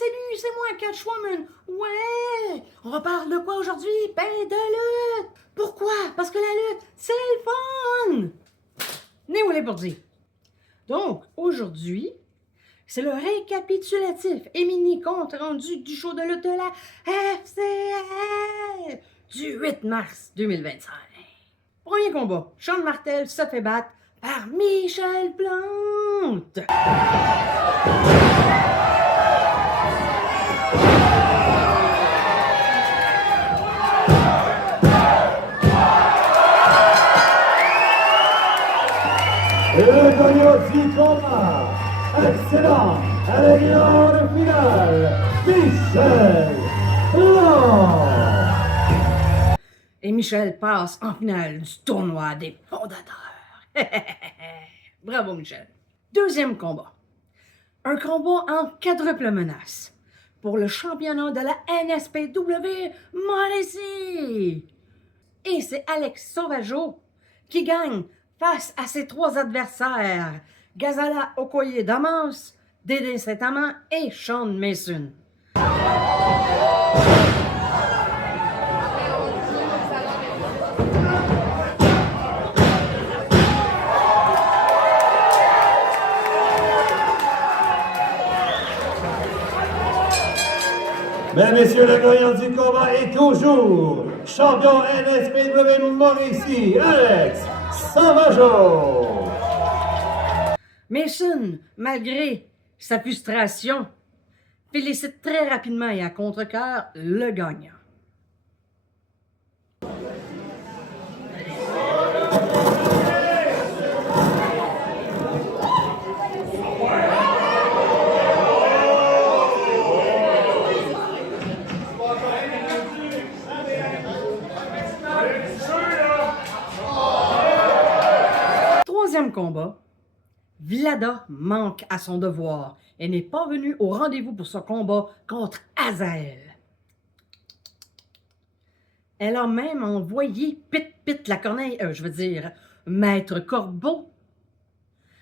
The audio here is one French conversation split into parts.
salut, c'est moi, Catchwoman. Ouais, on va parler de quoi aujourd'hui? Ben, de lutte. Pourquoi? Parce que la lutte, c'est le fun. Né ou les pour dire. Donc, aujourd'hui, c'est le récapitulatif et mini compte rendu du show de lutte de la FCL du 8 mars 2025. Premier combat, Sean Martel se fait battre par Michel Plante. Et le gagnant du combat, excellent, à la grande finale, Michel Plante. Et Michel passe en finale du tournoi des fondateurs. Bravo Michel. Deuxième combat. Un combat en quadruple menace pour le championnat de la NSPW Modesty. Et c'est Alex Sauvageau qui gagne face à ses trois adversaires, Gazala Okoye Damas, Dédé Saint-Amand et Sean Mason. Mais messieurs, le gagnant du combat est toujours champion NSPW Mauricie, Alex Sauvageau. Mason, malgré sa frustration, félicite très rapidement et à contre-cœur le gagnant. Troisième combat, Vlada manque à son devoir et n'est pas venue au rendez-vous pour ce combat contre Azael. Elle a même envoyé Pit la corneille, Maître Corbeau,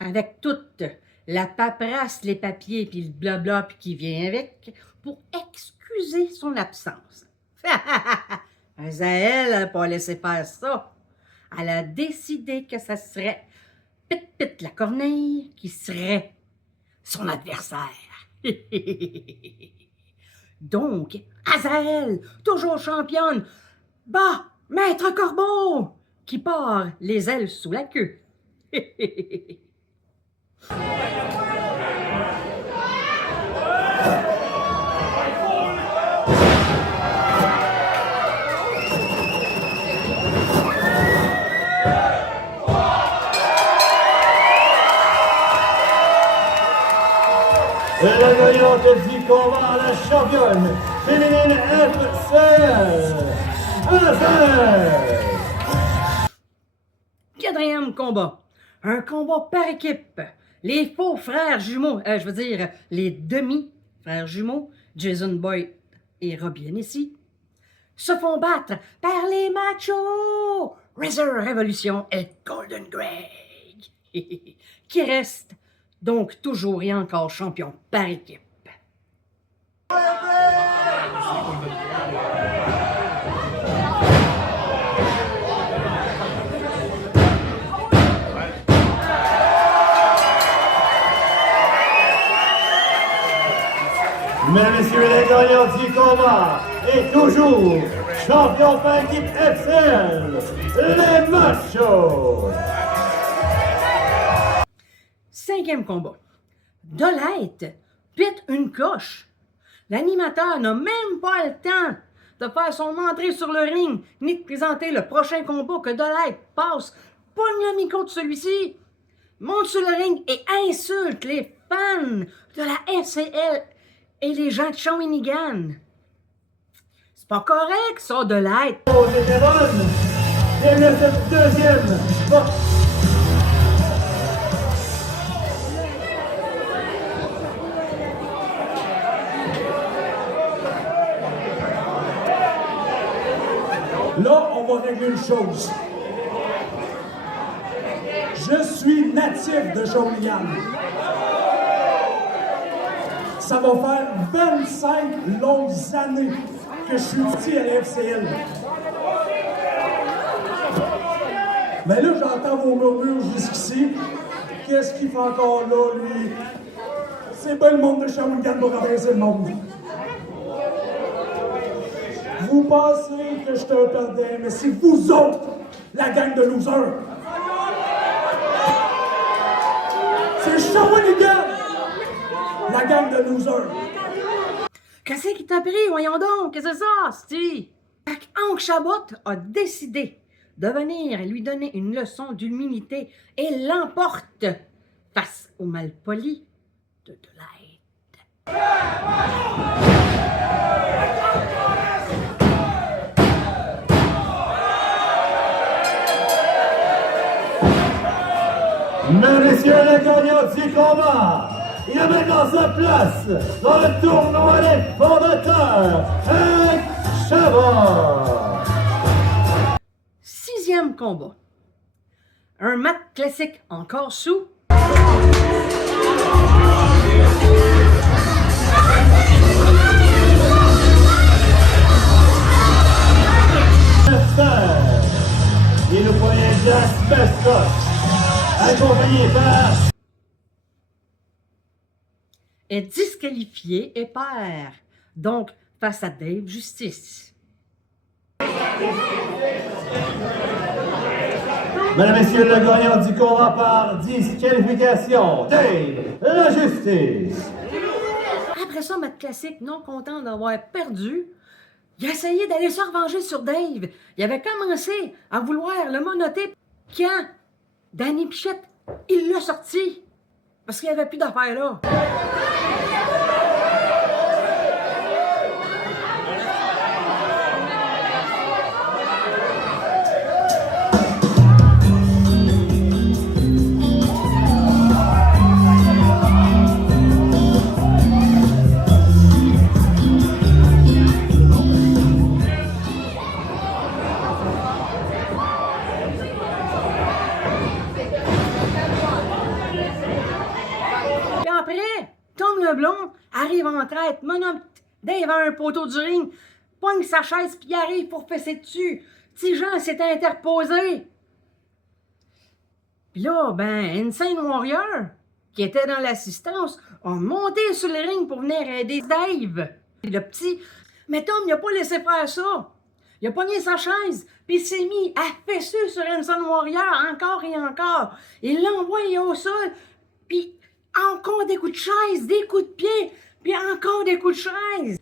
avec toute la paperasse, les papiers puis le blabla puis qui vient avec, pour excuser son absence. Azael n'a pas laissé faire ça. Elle a décidé que ça serait Pit la corneille qui serait son adversaire. Donc, Azael, toujours championne, bat Maître Corbeau qui part les ailes sous la queue. Et la gagnante du combat, la championne féminine FCL, Azael. Quatrième combat. Un combat par équipe. Les faux frères jumeaux, les demi-frères jumeaux, Jason Boyd et Robbie Hennessy, se font battre par les machos, Razor Revolution et Golden Greg, qui restent donc toujours et encore champions par équipe. Mais messieurs, les gagnants du combat est toujours champion par équipe FCL, les machos. Cinquième combat. Dolette pète une coche. L'animateur n'a même pas le temps de faire son entrée sur le ring, ni de présenter le prochain combat que Dolette passe, pogne le micro de celui-ci, monte sur le ring et insulte les fans de la FCL et les gens de Shawinigan. C'est pas correct, ça, Dolette. Oh, c'était bonne. Bienvenue à cette deuxième. Là, on va régler une chose. Je suis natif de Shawinigan. Ça va faire 25 longues années que je suis petit à la FCL. Mais là, j'entends vos murmures jusqu'ici. Qu'est-ce qu'il fait encore là, lui? C'est bien le monde de Shawinigan pour rabaisser le monde. Vous pensez que je te perdais, mais c'est vous autres, la gang de losers. C'est Shawinigan, la gang de losers. Qu'est-ce qui t'a pris? Voyons donc, qu'est-ce que c'est ça, c'ti? Fait qu'Hank Chabot a décidé de venir lui donner une leçon d'humilité et l'emporte face au malpoli de Delight. Mesdames et messieurs, les gagnants du combat, il a maintenant sa place dans le tournoi des fondateurs, Hank Chabot. 6e combat. Un mat classique encore sous. Il nous prenait Jack Prescott, accompagné par... Est disqualifié et perd. Donc, face à Dave Justice. Mesdames et messieurs, le gagnant du combat par disqualification, Dave la Justice. Après ça, Matt Classic, non content d'avoir perdu, il a essayé d'aller se revenger sur Dave. Il avait commencé à vouloir le monoter quand Danny Pichette, il l'a sorti. Parce qu'il n'y avait plus d'affaires là. Tom Leblond arrive en traite, monote Dave à un poteau du ring, pogne sa chaise puis arrive pour fesser dessus. Tijan s'est interposé. Puis là, Insane Warrior, qui était dans l'assistance, a monté sur le ring pour venir aider Dave. Le petit, mais Tom, il a pas laissé faire ça. Il a pogné sa chaise, puis il s'est mis à fesser sur Insane Warrior encore et encore. Il l'a envoyé au sol, puis encore des coups de chaise, des coups de pied, puis encore des coups de chaise.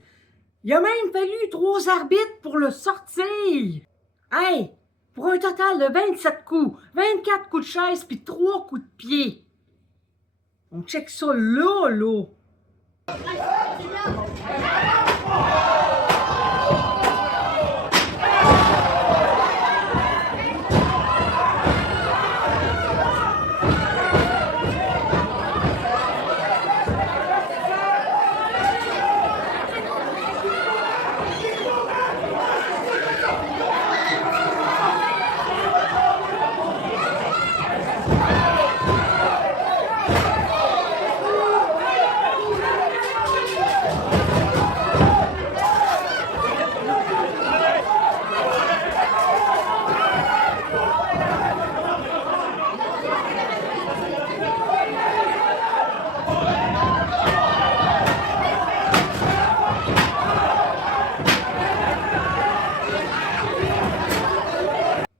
Il a même fallu 3 arbitres pour le sortir. Hey, pour un total de 27 coups, 24 coups de chaise, puis 3 coups de pied. On check ça là.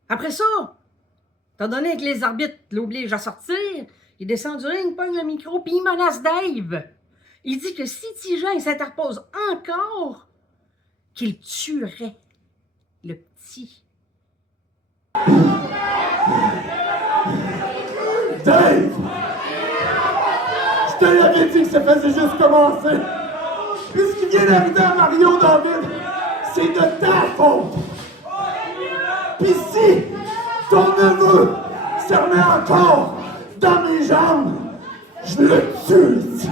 Après ça, étant donné que les arbitres l'obligent à sortir, il descend du ring, pogne le micro, puis il menace Dave. Il dit que si Tijan s'interpose encore, qu'il tuerait le petit. Dave! Je te l'avais dit que ça faisait juste commencer. Puis ce qui vient d'arriver à Mario David, c'est de ta faute. Pis si ton neveu se remet encore dans mes jambes, je le tue.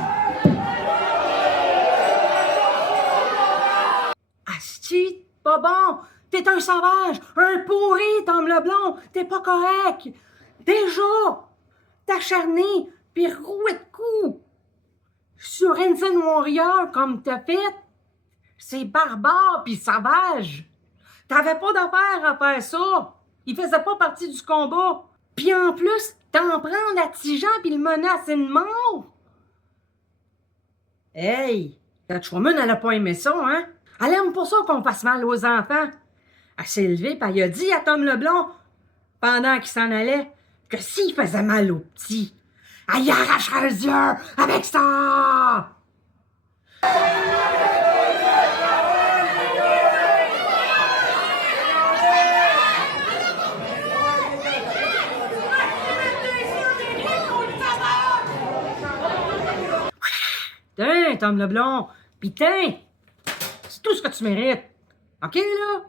Asti, pas bon! T'es un sauvage! Un pourri, Tom Leblond! T'es pas correct! Déjà! T'acharné, pis roué de coups! sur Ensign Warrior comme t'as fait. C'est barbare pis sauvage. T'avais pas d'affaire à faire ça. Il faisait pas partie du combat. Puis en plus, t'en prends à Tijan pis le menacer de mort. Hey, Catwoman, elle a pas aimé ça, hein? Elle aime pas ça qu'on fasse mal aux enfants. Elle s'est levée pis elle a dit à Tom Leblanc, pendant qu'il s'en allait, que s'il faisait mal aux petits, elle y arracherait les yeux avec ça! Tiens, Tom Leblanc, pis tiens, c'est tout ce que tu mérites. OK, là?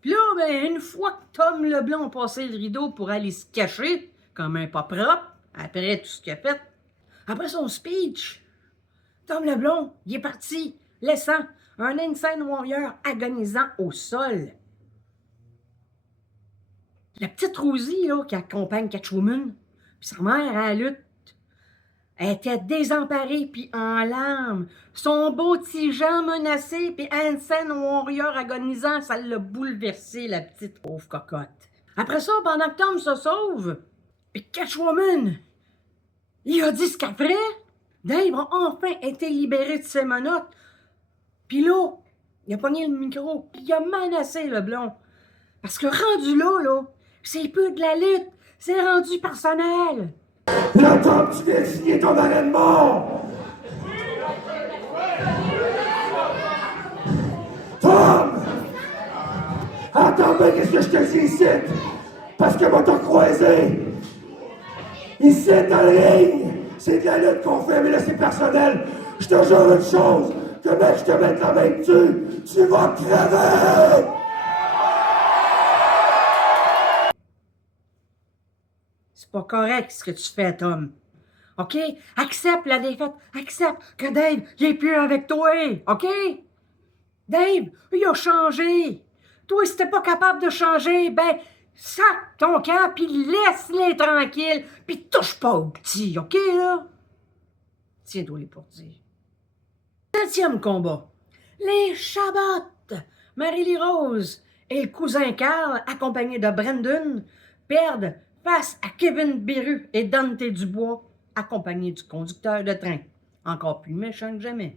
Pis là, ben, une fois que Tom Leblanc a passé le rideau pour aller se cacher, comme un pas propre, après tout ce qu'il a fait, après son speech, Tom Leblanc, il est parti, laissant un Insane Warrior agonisant au sol. La petite Rosie, là, qui accompagne Catwoman, puis sa mère à la lutte, elle était désemparée puis en larmes. Son beau Tijan menacé puis Insane Warrior agonisant, ça l'a bouleversé, la petite pauvre cocotte. Après ça, pendant que Tom se sauve, puis Catwoman, il a dit ce qu'elle ferait. Dave a enfin été libéré de ses menottes. Puis là, il a pogné le micro puis il a menacé le blond. Parce que rendu là, c'est plus de la lutte, c'est rendu personnel. Là, Tom, tu viens de signer ton arrêt de mort! Tom! Attends, ben, qu'est-ce que je te dis ici? Parce que moi, t'as croisé! Ici, dans le ring, c'est de la lutte qu'on fait, mais là, c'est personnel. Je te jure une chose, que mec, je te mette la main dessus, tu vas crever! C'est pas correct ce que tu fais, Tom. OK? Accepte la défaite. Accepte que Dave, il est plus avec toi. OK? Dave, il a changé. Toi, si t'es pas capable de changer, ben, sac ton camp, puis laisse-les tranquilles, puis touche pas au petit. OK, là? Tiens-toi les pour dire. 7e combat. Les Chabot, Marie-Lee Rose et le cousin Carl, accompagnés de Brandon, perdent face à Kevin Beru et Dante Dubois, accompagnés du conducteur de train. Encore plus méchant que jamais.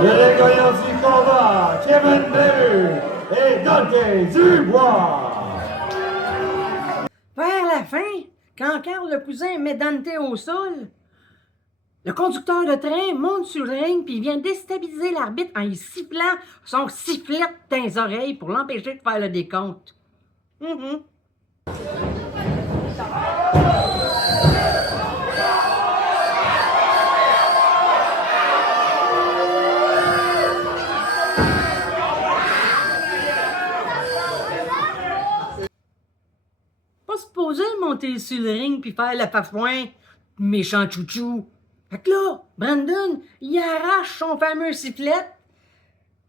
Les gagnants du combat, Kevin Beru et Dante Dubois. Vers la fin, quand Carl le cousin met Dante au sol, le conducteur de train monte sur le ring puis vient déstabiliser l'arbitre en y sifflant son sifflet dans les oreilles pour l'empêcher de faire le décompte. Pas supposé monter sur le ring puis faire la fafouin, méchant chouchou. Fait que là, Brandon, il arrache son fameux sifflet.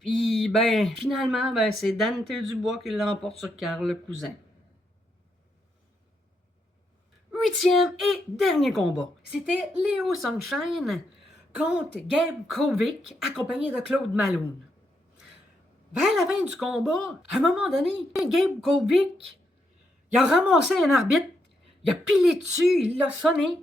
Puis, ben, finalement, ben, c'est Dante Dubois qui l'emporte sur Carl, le cousin. 8e et dernier combat. C'était Léo Sunshine contre Gabe Kovic, accompagné de Claude Malone. Vers la fin du combat, à un moment donné, Gabe Kovic, il a ramassé un arbitre, il a pilé dessus, il l'a sonné.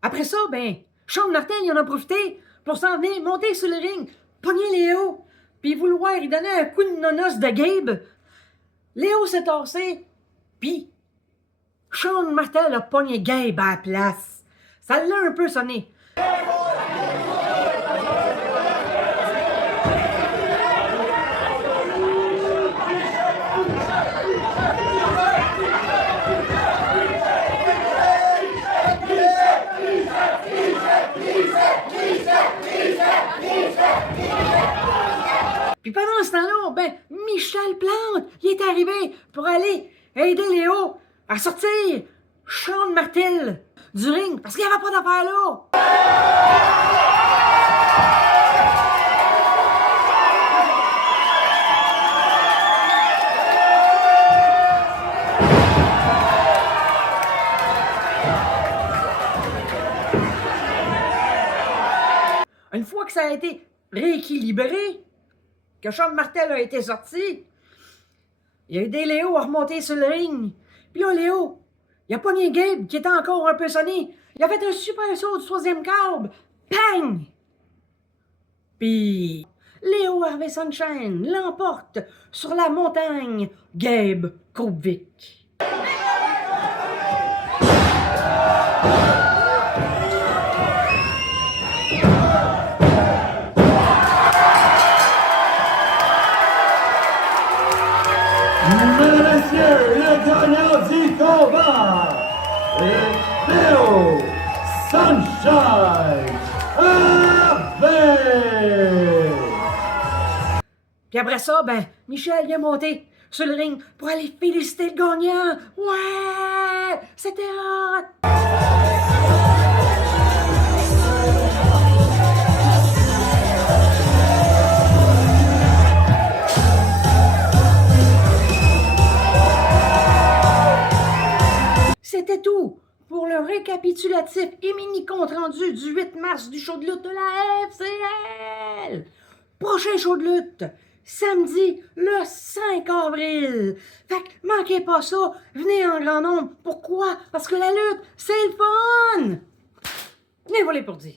Après ça, ben, Sean Martel, il en a profité pour s'en venir monter sur le ring, pogner Léo, puis vouloir lui donner un coup de nonos de Gabe. Léo s'est tassé, puis Sean Martel a pogné Gabe à la place. Ça l'a un peu sonné. Puis pendant ce temps-là, ben, Michel Plante, il est arrivé pour aller aider Léo à sortir Sean Martel du ring parce qu'il n'y avait pas d'affaire là. Une fois que ça a été rééquilibré, que Sean Martel a été sorti, il a aidé Léo à remonter sur le ring. Puis là, Léo, il a pogné Gabe qui était encore un peu sonné. Il a fait un super saut du troisième câble. Bang! Puis Léo Harvey Sunshine l'emporte sur la montagne Gabe Kovic. Mesdames et messieurs, le gagnant du combat est Léo Sunshine Harvey. Puis après ça, ben, Michel il est monté sur le ring pour aller féliciter le gagnant. Ouais! C'était hot! C'était tout pour le récapitulatif et mini compte-rendu du 8 mars du show de lutte de la FCL. Prochain show de lutte, samedi le 5 avril. Fait que manquez pas ça, venez en grand nombre. Pourquoi? Parce que la lutte, c'est le fun! Venez voler pour dire.